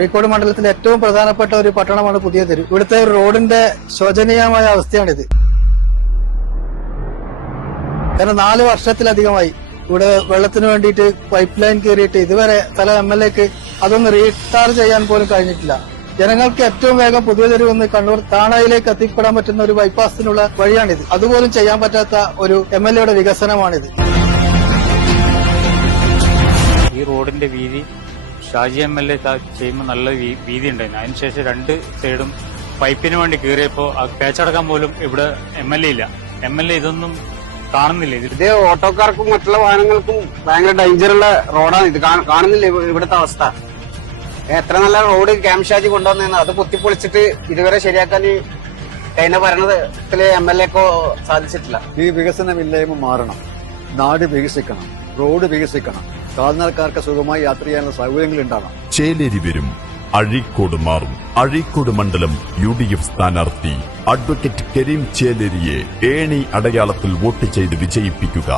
അഴീക്കോട് മണ്ഡലത്തിലെ ഏറ്റവും പ്രധാനപ്പെട്ട ഒരു പട്ടണമാണ് പുതിയതെരു. ഇവിടുത്തെ ഒരു റോഡിന്റെ ശോചനീയമായ അവസ്ഥയാണിത്. കാരണം 4 വർഷത്തിലധികമായി ഇവിടെ വെള്ളത്തിന് വേണ്ടിയിട്ട് പൈപ്പ് ലൈൻ കയറിയിട്ട് ഇതുവരെ സ്ഥലം MLAക്ക് അതൊന്ന് റീസ്റ്റാർട്ട് ചെയ്യാൻ പോലും കഴിഞ്ഞിട്ടില്ല. ജനങ്ങൾക്ക് ഏറ്റവും വേഗം പുതിയതെരു എന്ന് കണ്ണൂർ താണയിലേക്ക് എത്തിപ്പെടാൻ പറ്റുന്ന ഒരു ബൈപ്പാസിനുള്ള വഴിയാണിത്. അതുപോലും ചെയ്യാൻ പറ്റാത്ത ഒരു MLAയുടെ വികസനമാണിത്. ഈ റോഡിന്റെ വീതി ഷാജി MLA ചെയ്യുമ്പോൾ നല്ല വീതി ഉണ്ടായിരുന്നു. അതിനുശേഷം 2 സൈഡും പൈപ്പിന് വേണ്ടി കയറിയപ്പോ പേച്ചടക്കാൻ പോലും ഇവിടെ MLA ഇല്ല. MLA ഇതൊന്നും കാണുന്നില്ല. ഇത് ഓട്ടോക്കാർക്കും മറ്റുള്ള വാഹനങ്ങൾക്കും ഭയങ്കര ഡേഞ്ചറുള്ള റോഡാണ്. ഇത് കാണുന്നില്ല ഇവിടുത്തെ അവസ്ഥ. എത്ര നല്ല റോഡ് ക്യാമ്പ് ഷാജി കൊണ്ടുവന്നു, അത് കുത്തിപ്പൊളിച്ചിട്ട് ഇതുവരെ ശരിയാക്കാൻ കഴിഞ്ഞ ഭരണത്തില് MLAക്കോ സാധിച്ചിട്ടില്ല. ഈ വികസനമില്ലായ്മ മാറണം. നാട് വികസിക്കണം, റോഡ് വികസിക്കണം, കാൽനടക്കാർക്ക് സുഖമായി യാത്ര ചെയ്യാനുള്ള സൗകര്യങ്ങൾ ഉണ്ടാകണം. ചേലേരി വരും, അഴീക്കോട് മാറും. അഴീക്കോട് മണ്ഡലം UDF സ്ഥാനാർത്ഥി അഡ്വക്കേറ്റ് കരീം ചേലേരിയെ ഏണി അടയാളത്തിൽ വോട്ട് ചെയ്ത് വിജയിപ്പിക്കുക.